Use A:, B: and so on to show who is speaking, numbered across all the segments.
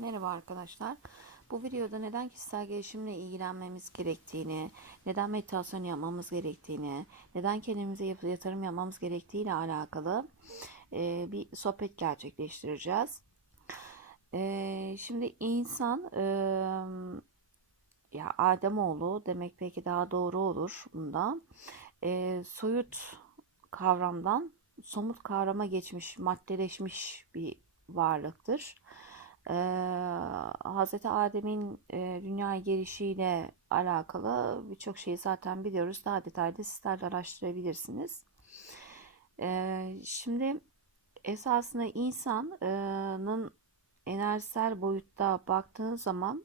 A: Merhaba arkadaşlar. Bu videoda neden kişisel gelişimle ilgilenmemiz gerektiğini, neden meditasyon yapmamız gerektiğini, neden kendimize yatırım yapmamız gerektiği ile alakalı e, bir sohbet gerçekleştireceğiz. E, şimdi insan e, ya Ademoğlu demek belki daha doğru olur bunda. E, soyut kavramdan somut kavrama geçmiş, maddeleşmiş bir varlıktır. Ee, Hazreti Adem'in e, dünyaya gelişiyle alakalı birçok şeyi zaten biliyoruz. Daha detaylı sizler de araştırabilirsiniz. Ee, şimdi esasında insanın enerjisel boyutta baktığınız zaman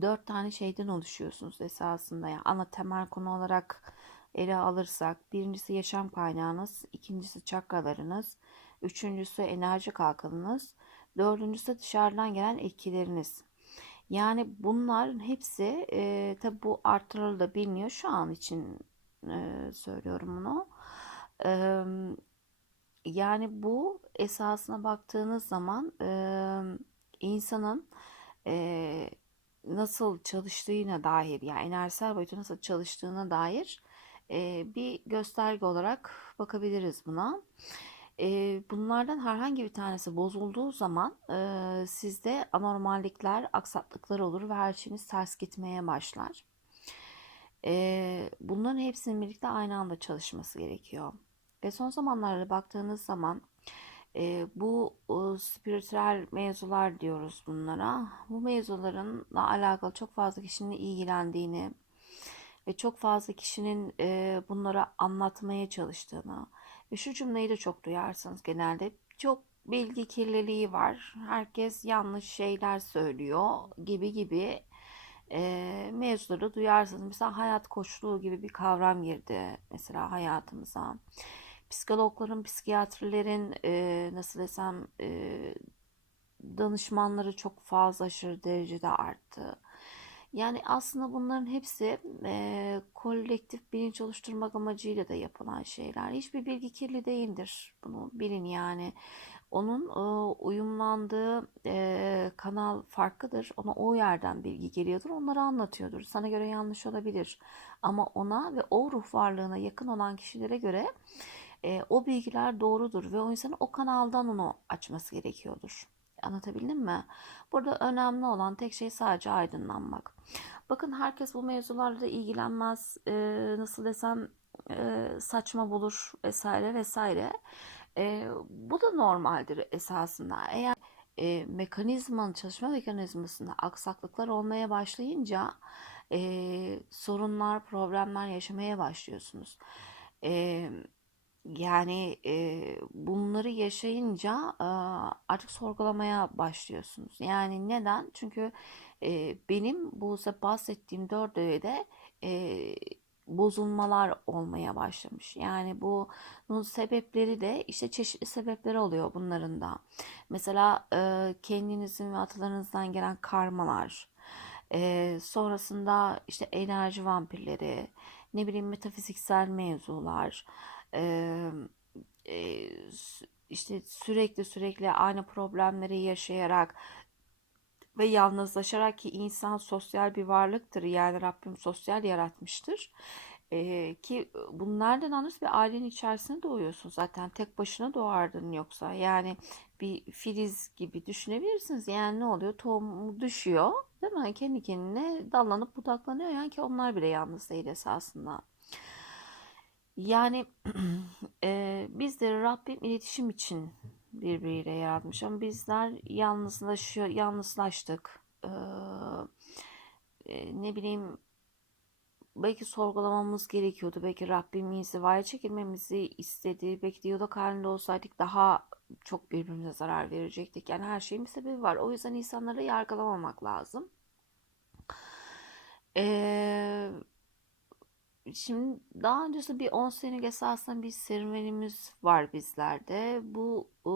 A: dört tane şeyden oluşuyorsunuz esasında. Yani ana temel konu olarak ele alırsak birincisi yaşam kaynağınız, ikincisi çakralarınız, üçüncüsü enerji kalkanınız, dördüncüsü dışarıdan gelen etkileriniz. Yani bunların hepsi e, tabi bu artırılır da biliniyor. Şu an için e, söylüyorum bunu. E, yani bu esasına baktığınız zaman e, insanın e, nasıl çalıştığına dair yani enerjisel boyutu nasıl çalıştığına dair e, bir gösterge olarak bakabiliriz buna. Bunlardan herhangi bir tanesi bozulduğu zaman sizde anormallikler, aksaklıklar olur ve her şeyiniz ters gitmeye başlar. Bunların hepsinin birlikte aynı anda çalışması gerekiyor. Ve son zamanlarda baktığınız zaman bu spiritüel mevzular diyoruz bunlara. Bu mevzularınla alakalı çok fazla kişinin ilgilendiğini ve çok fazla kişinin e, bunlara anlatmaya çalıştığını ve şu cümleyi de çok duyarsınız genelde. Çok bilgi kirliliği var. Herkes yanlış şeyler söylüyor gibi gibi e, mevzuları duyarsınız. Mesela hayat koçluğu gibi bir kavram girdi mesela hayatımıza psikologların, psikiyatrlerin e, nasıl desem e, danışmanları çok fazla aşırı derecede arttı. Yani aslında bunların hepsi e, kolektif bilinç oluşturmak amacıyla da yapılan şeyler. Hiçbir bilgi kirli değildir. Bunu bilin yani. Onun e, uyumlandığı e, kanal farklıdır. Ona o yerden bilgi geliyordur. Onları anlatıyordur. Sana göre yanlış olabilir. Ama ona ve o ruh varlığına yakın olan kişilere göre e, o bilgiler doğrudur ve o insanın o kanaldan onu açması gerekiyordur. Anlatabildim mi? Burada önemli olan tek şey sadece aydınlanmak. Bakın herkes bu mevzularla ilgilenmez. E, nasıl desem e, saçma bulur vesaire vesaire. E, bu da normaldir esasında. Eğer e, mekanizmanın çalışma mekanizmasında aksaklıklar olmaya başlayınca e, sorunlar, problemler yaşamaya başlıyorsunuz. E, yani e, bunları yaşayınca e, artık sorgulamaya başlıyorsunuz. Yani neden? Çünkü e, benim bu bahsettiğim dört öğede e, bozulmalar olmaya başlamış. Yani bunun sebepleri de işte çeşitli sebepleri oluyor bunların da. Mesela e, kendinizin ve atalarınızdan gelen karmalar, e, sonrasında işte enerji vampirleri, ne bileyim metafiziksel mevzular, e, işte sürekli sürekli aynı problemleri yaşayarak ve yalnızlaşarak ki insan sosyal bir varlıktır. Yani Rabbim sosyal yaratmıştır. Ee, ki bunlardan anlıyoruz bir ailenin içerisinde doğuyorsun. Zaten tek başına doğardın yoksa. Yani bir filiz gibi düşünebilirsiniz. Yani ne oluyor? Tohum düşüyor. Değil mi? Kendi kendine dallanıp budaklanıyor. Yani ki onlar bile yalnız değil esasında. Yani e, bizleri Rabbim iletişim için birbiriyle yaratmış ama bizler yalnızlaşıyor, yalnızlaştık. E, ne bileyim belki sorgulamamız gerekiyordu. Belki Rabbim inzivaya çekilmemizi istedi. Belki diyalog halinde olsaydık daha çok birbirimize zarar verecektik. Yani her şeyin bir sebebi var. O yüzden insanları yargılamamak lazım. Eee Şimdi daha öncesi bir 10 senelik esasında bir serüvenimiz var bizlerde. Bu e,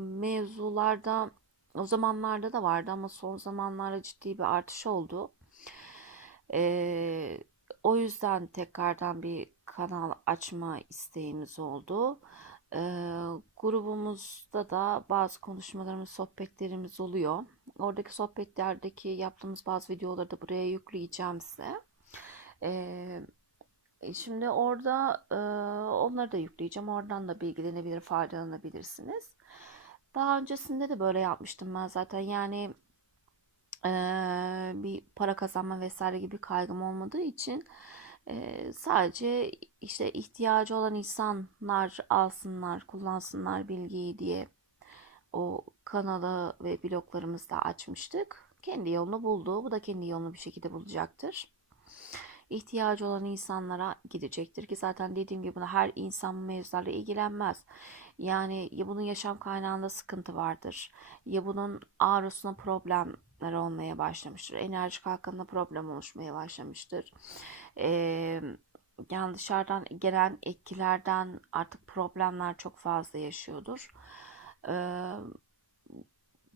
A: mevzularda o zamanlarda da vardı ama son zamanlarda ciddi bir artış oldu. E, o yüzden tekrardan bir kanal açma isteğimiz oldu. E, grubumuzda da bazı konuşmalarımız, sohbetlerimiz oluyor. oradaki sohbetlerdeki yaptığımız bazı videoları da buraya yükleyeceğim size. Ee, şimdi orada e, onları da yükleyeceğim. Oradan da bilgilenebilir, faydalanabilirsiniz. Daha öncesinde de böyle yapmıştım ben zaten. Yani e, bir para kazanma vesaire gibi kaygım olmadığı için e, sadece işte ihtiyacı olan insanlar alsınlar, kullansınlar bilgiyi diye o kanalı ve bloglarımızda açmıştık. Kendi yolunu buldu. Bu da kendi yolunu bir şekilde bulacaktır. İhtiyacı olan insanlara gidecektir ki zaten dediğim gibi buna her insan bu mevzularla ilgilenmez. Yani ya bunun yaşam kaynağında sıkıntı vardır. Ya bunun ağrısına problemler olmaya başlamıştır. Enerji kalkanında problem oluşmaya başlamıştır. Ee, yani dışarıdan gelen etkilerden artık problemler çok fazla yaşıyordur. Ee,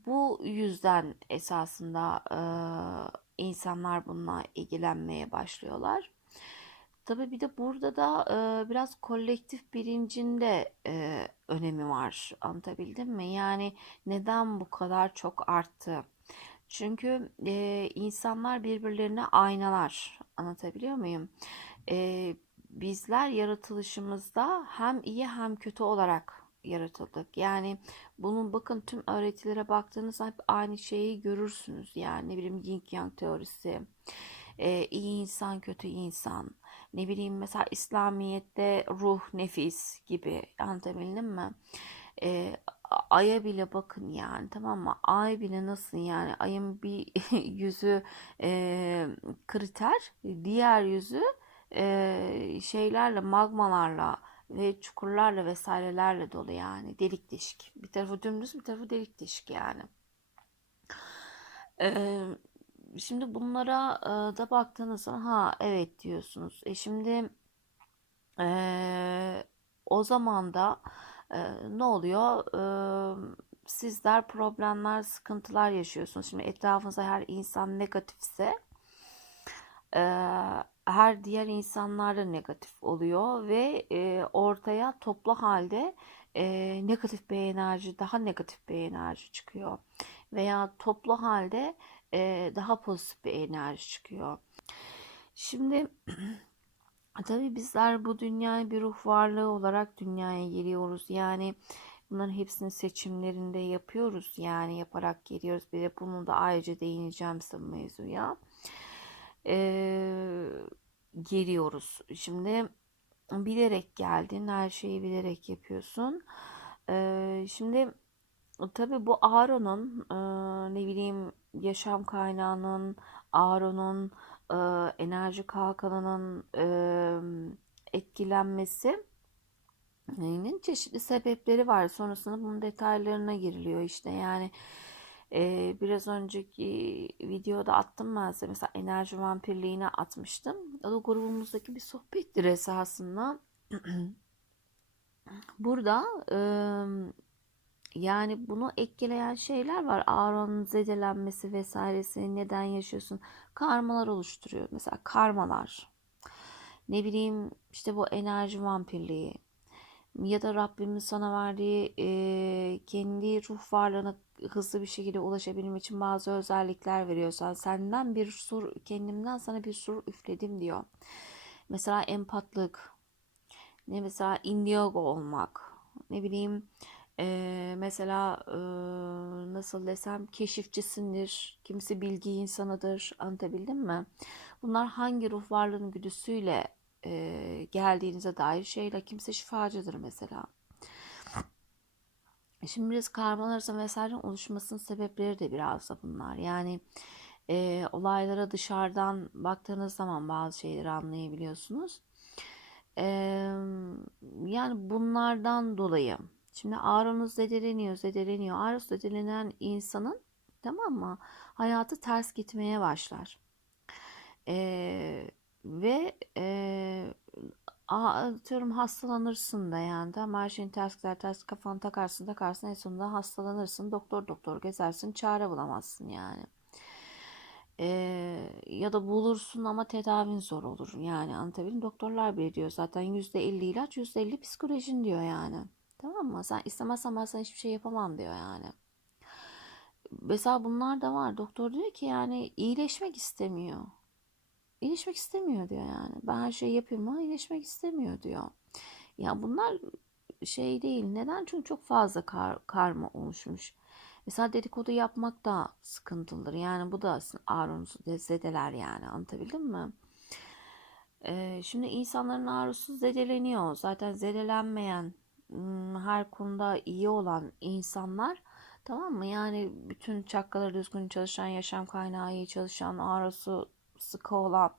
A: bu yüzden esasında e, insanlar bununla ilgilenmeye başlıyorlar. Tabii bir de burada da e, biraz kolektif bilincin de e, önemi var. Anlatabildim mi? Yani neden bu kadar çok arttı? Çünkü e, insanlar birbirlerine aynalar. Anlatabiliyor muyum? E, bizler yaratılışımızda hem iyi hem kötü olarak yaratıldık. Yani bunun bakın tüm öğretilere baktığınızda hep aynı şeyi görürsünüz. Yani ne bileyim Yin Yang teorisi, e, iyi insan kötü insan, ne bileyim mesela İslamiyet'te ruh nefis gibi anlatabildim mi? E, Ay'a bile bakın yani tamam mı? Ay bile nasıl yani? Ayın bir yüzü e, kriter, diğer yüzü e, şeylerle, magmalarla ve çukurlarla vesairelerle dolu yani. Delik deşik. Bir tarafı dümdüz, bir tarafı delik deşik yani. E, şimdi bunlara e, da baktığınız zaman ha evet diyorsunuz. E şimdi e, o zaman da e, ne oluyor? E, sizler problemler, sıkıntılar yaşıyorsunuz. Şimdi etrafınızda her insan negatifse e, her diğer insanlar da negatif oluyor ve e, ortaya toplu halde e, negatif bir enerji, daha negatif bir enerji çıkıyor. Veya toplu halde e, daha pozitif bir enerji çıkıyor. Şimdi tabii bizler bu dünyaya bir ruh varlığı olarak dünyaya geliyoruz. Yani bunların hepsini seçimlerinde yapıyoruz. Yani yaparak geliyoruz. Bir de bunu da ayrıca değineceğim size mevzuya. Ee, geliyoruz. Şimdi bilerek geldin. Her şeyi bilerek yapıyorsun. Şimdi tabii bu Aaron'un e, ne bileyim yaşam kaynağının, Aaron'un e, enerji kalkanının e, etkilenmesi çeşitli sebepleri var. Sonrasında bunun detaylarına giriliyor işte yani e, biraz önceki videoda attım ben size mesela enerji vampirliğine atmıştım. O da grubumuzdaki bir sohbettir esasında. Burada e, yani bunu etkileyen şeyler var. Aaron'un zedelenmesi vesairesi neden yaşıyorsun? Karmalar oluşturuyor. Mesela karmalar. Ne bileyim işte bu enerji vampirliği. Ya da Rabbimin sana verdiği e, kendi ruh varlığına hızlı bir şekilde ulaşabilmek için bazı özellikler veriyorsan senden bir sur kendimden sana bir sur üfledim diyor. Mesela empatlık. Ne mesela indiogo olmak. Ne bileyim ee, mesela e, nasıl desem keşifçisindir, kimisi bilgi insanıdır, anlatabildim mi? Bunlar hangi ruh varlığının güdüsüyle e, geldiğinize dair şeyler. Kimse şifacıdır mesela. Şimdi biraz karmalarsa vesaire oluşmasının sebepleri de biraz da bunlar. Yani e, olaylara dışarıdan baktığınız zaman bazı şeyleri anlayabiliyorsunuz. E, yani bunlardan dolayı Şimdi ağrınız zedeleniyor, zedeleniyor. Ağrı zedelenen insanın tamam mı? Hayatı ters gitmeye başlar. Ee, ve e, atıyorum hastalanırsın da yani şeyin ters gider ters kafanı takarsın takarsın en sonunda hastalanırsın doktor doktor gezersin çare bulamazsın yani. Ee, ya da bulursun ama tedavin zor olur yani anlatabildim doktorlar bile diyor zaten %50 ilaç %50 psikolojin diyor yani. Tamam mı? Sen istemezsen ben sana hiçbir şey yapamam diyor yani. mesela bunlar da var. Doktor diyor ki yani iyileşmek istemiyor. İyileşmek istemiyor diyor yani. Ben her şeyi yapayım ama iyileşmek istemiyor diyor. Ya bunlar şey değil. Neden? Çünkü çok fazla kar, karma oluşmuş. Mesela dedikodu yapmak da sıkıntılıdır. Yani bu da aslında ağrınızı zedeler yani. Anlatabildim mi? Ee, şimdi insanların ağrısı zedeleniyor. Zaten zedelenmeyen, hmm, her konuda iyi olan insanlar tamam mı? Yani bütün çakkaları düzgün çalışan, yaşam kaynağı iyi çalışan, ağrısı sıkı olan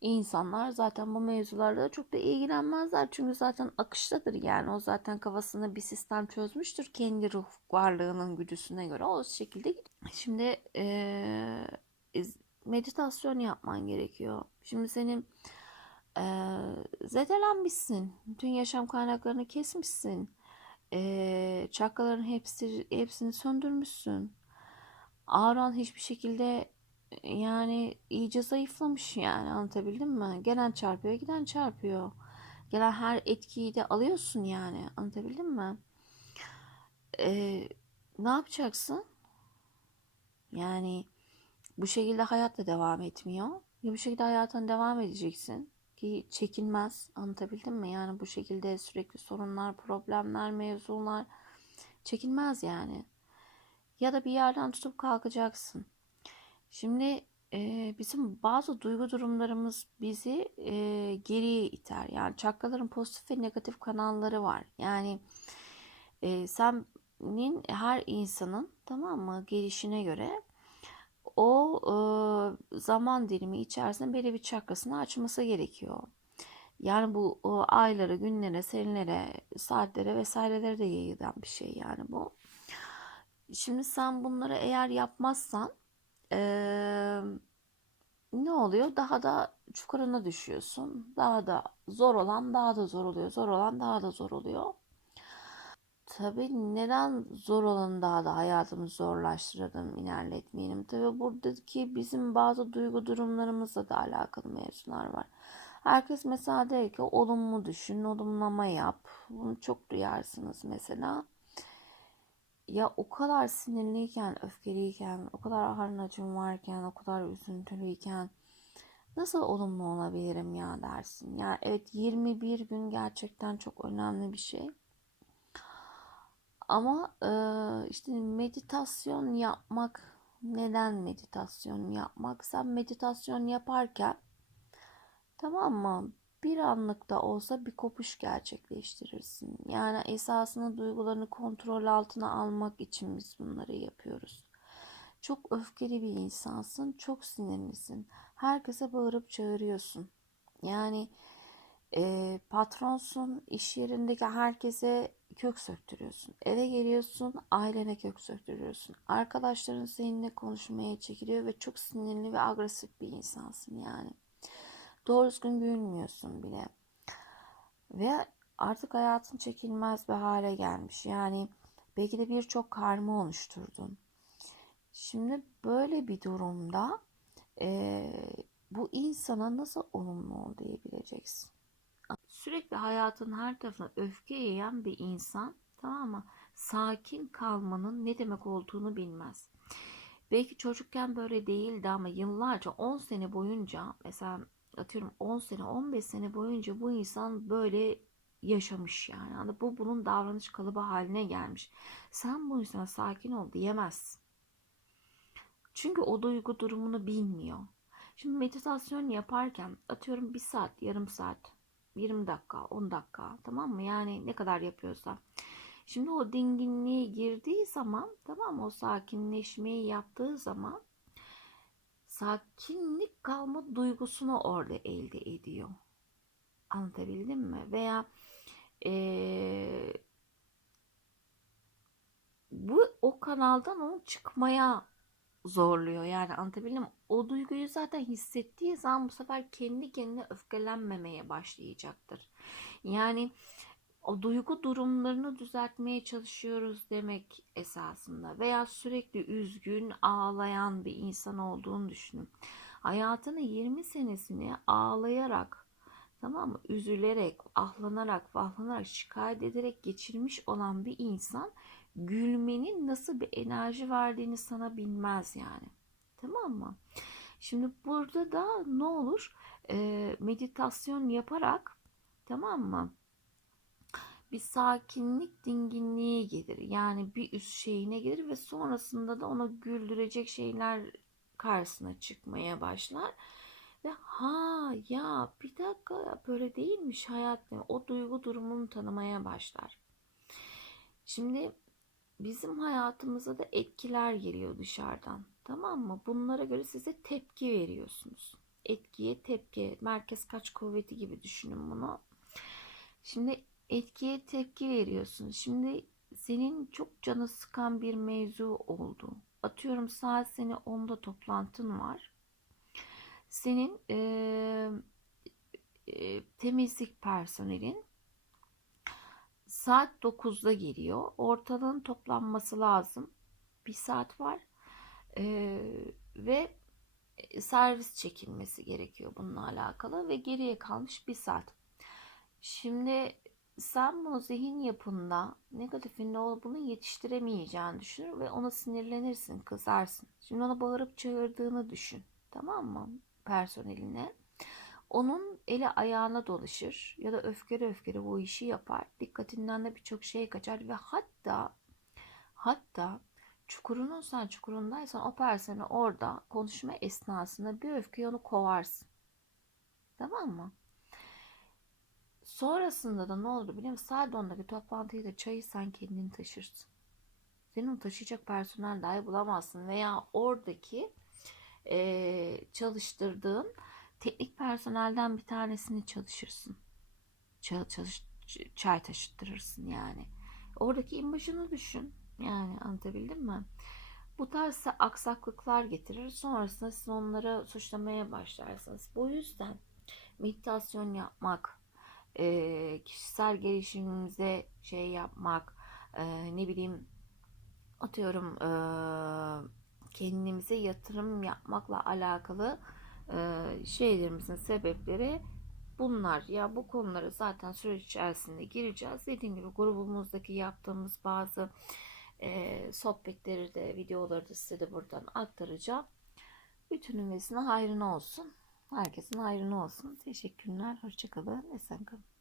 A: insanlar zaten bu mevzularla çok da ilgilenmezler. Çünkü zaten akıştadır yani. O zaten kafasında bir sistem çözmüştür kendi ruh varlığının güdüsüne göre. O şekilde. Şimdi eee, meditasyon yapman gerekiyor. Şimdi senin eee zedelenmişsin. Bütün yaşam kaynaklarını kesmişsin. Eee çakraların hepsi, hepsini söndürmüşsün. Auran hiçbir şekilde yani iyice zayıflamış yani anlatabildim mi? Gelen çarpıyor, giden çarpıyor. Gelen her etkiyi de alıyorsun yani anlatabildim mi? Ee, ne yapacaksın? Yani bu şekilde hayat da devam etmiyor. Ya bu şekilde hayatına devam edeceksin ki çekilmez anlatabildim mi? Yani bu şekilde sürekli sorunlar, problemler, mevzular çekilmez yani. Ya da bir yerden tutup kalkacaksın. Şimdi e, bizim bazı duygu durumlarımız bizi e, geriye iter. Yani çakraların pozitif ve negatif kanalları var. Yani e, senin her insanın tamam mı gelişine göre o e, zaman dilimi içerisinde böyle bir çakrasını açması gerekiyor. Yani bu o aylara, günlere, senelere, saatlere vesairelere de yayılan bir şey yani bu. Şimdi sen bunları eğer yapmazsan ee, ne oluyor? Daha da çukuruna düşüyorsun. Daha da zor olan daha da zor oluyor. Zor olan daha da zor oluyor. Tabii neden zor olanı daha da hayatımızı zorlaştıralım, ilerletmeyelim. Tabii buradaki bizim bazı duygu durumlarımızla da alakalı mevzular var. Herkes mesela der ki olumlu düşün, olumlama yap. Bunu çok duyarsınız mesela ya o kadar sinirliyken, öfkeliyken, o kadar harnacım varken, o kadar üzüntülüyken nasıl olumlu olabilirim ya dersin. Yani evet 21 gün gerçekten çok önemli bir şey. Ama e, işte meditasyon yapmak, neden meditasyon yapmak? Sen meditasyon yaparken tamam mı? Bir anlık da olsa bir kopuş gerçekleştirirsin. Yani esasında duygularını kontrol altına almak için biz bunları yapıyoruz. Çok öfkeli bir insansın, çok sinirlisin. Herkese bağırıp çağırıyorsun. Yani e, patronsun, iş yerindeki herkese kök söktürüyorsun. Eve geliyorsun, ailene kök söktürüyorsun. Arkadaşların seninle konuşmaya çekiliyor ve çok sinirli ve agresif bir insansın yani. Doğru düzgün gülmüyorsun bile. Ve artık hayatın çekilmez bir hale gelmiş. Yani belki de birçok karma oluşturdun. Şimdi böyle bir durumda e, bu insana nasıl olumlu ol diyebileceksin. Sürekli hayatın her tarafına öfke yayan bir insan tamam mı? Sakin kalmanın ne demek olduğunu bilmez. Belki çocukken böyle değildi ama yıllarca 10 sene boyunca mesela atıyorum 10 sene 15 sene boyunca bu insan böyle yaşamış yani. yani bu bunun davranış kalıbı haline gelmiş. Sen bu insana sakin ol diyemezsin. Çünkü o duygu durumunu bilmiyor. Şimdi meditasyon yaparken atıyorum bir saat, yarım saat, 20 dakika, 10 dakika tamam mı? Yani ne kadar yapıyorsa. Şimdi o dinginliğe girdiği zaman tamam mı? O sakinleşmeyi yaptığı zaman sakinlik kalma duygusunu orada elde ediyor. Anlatabildim mi? Veya ee, bu o kanaldan onu çıkmaya zorluyor. Yani anlatabildim? O duyguyu zaten hissettiği zaman bu sefer kendi kendine öfkelenmemeye başlayacaktır. Yani o duygu durumlarını düzeltmeye çalışıyoruz demek esasında veya sürekli üzgün, ağlayan bir insan olduğunu düşünün. Hayatını 20 senesini ağlayarak, tamam mı? Üzülerek, ahlanarak, vahlanarak, şikayet ederek geçirmiş olan bir insan gülmenin nasıl bir enerji verdiğini sana bilmez yani. Tamam mı? Şimdi burada da ne olur? Ee, meditasyon yaparak tamam mı? Bir sakinlik, dinginliğe gelir. Yani bir üst şeyine gelir ve sonrasında da onu güldürecek şeyler karşısına çıkmaya başlar. Ve ha ya bir dakika ya böyle değilmiş hayat. O duygu durumunu tanımaya başlar. Şimdi bizim hayatımıza da etkiler geliyor dışarıdan. Tamam mı? Bunlara göre size tepki veriyorsunuz. Etkiye tepki, merkez kaç kuvveti gibi düşünün bunu. Şimdi etkiye tepki veriyorsunuz. Şimdi senin çok canı sıkan bir mevzu oldu. Atıyorum saat seni 10'da toplantın var. Senin eee, e, temizlik personelin saat 9'da geliyor. Ortalığın toplanması lazım. Bir saat var. Ee, ve servis çekilmesi gerekiyor bununla alakalı ve geriye kalmış bir saat. Şimdi sen bunu zihin yapında negatifinde o bunu yetiştiremeyeceğini düşünür ve ona sinirlenirsin, kızarsın. Şimdi ona bağırıp çağırdığını düşün. Tamam mı? Personeline. Onun eli ayağına dolaşır ya da öfkeli öfkeli bu işi yapar. Dikkatinden de birçok şey kaçar ve hatta hatta çukurunun sen çukurundaysan o personeli orada konuşma esnasında bir öfkeyi onu kovarsın. Tamam mı? Sonrasında da ne oldu biliyor musun? Saat 10'daki toplantıyı da çayı sen kendin taşırsın. Senin taşıyacak personel dahi bulamazsın veya oradaki eee, çalıştırdığın teknik personelden bir tanesini çalışırsın. Çay, çalış, çay taşıttırırsın yani. Oradaki imajını düşün. Yani anlatabildim mi? Bu tarz aksaklıklar getirir. Sonrasında siz onları suçlamaya başlarsınız. Bu yüzden meditasyon yapmak, e, kişisel gelişimimize şey yapmak, e, ne bileyim atıyorum e, kendimize yatırım yapmakla alakalı e, şeylerimizin sebepleri bunlar. Ya bu konulara zaten süreç içerisinde gireceğiz. Dediğim gibi grubumuzdaki yaptığımız bazı e, sohbetleri de videoları da size de buradan aktaracağım. Bütünümüzün hayrına olsun. Herkesin hayrına olsun. Teşekkürler. Hoşçakalın. Esen kalın.